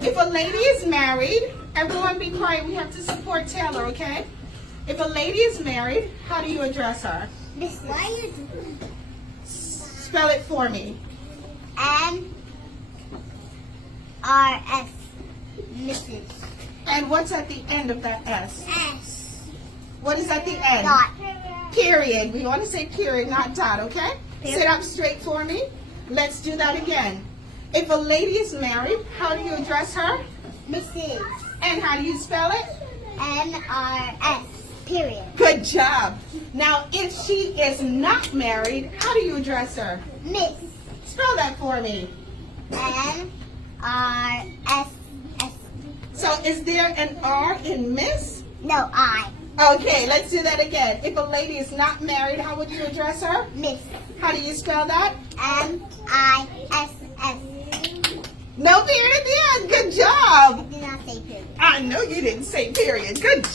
if a lady is married, everyone be quiet. We have to support Taylor, okay? If a lady is married, how do you address her? Mrs. Why are you doing? Spell it for me. M-R-S. Mrs. And what's at the end of that S? S. What is at the end? Dot. Period. We want to say period, not dot, okay? Period. Sit up straight for me. Let's do that again. If a lady is married, how do you address her? Mrs. And how do you spell it? M-R-S. Period. Good job. Now, if she is not married, how do you address her? Miss. Spell that for me. M-R-S-S. So, is there an R in Miss? No, I. Okay, let's do that again. If a lady is not married, how would you address her? Miss. How do you spell that? M-I-S-S. No period at the end. Good I job. did not say period. I know you didn't say period. Good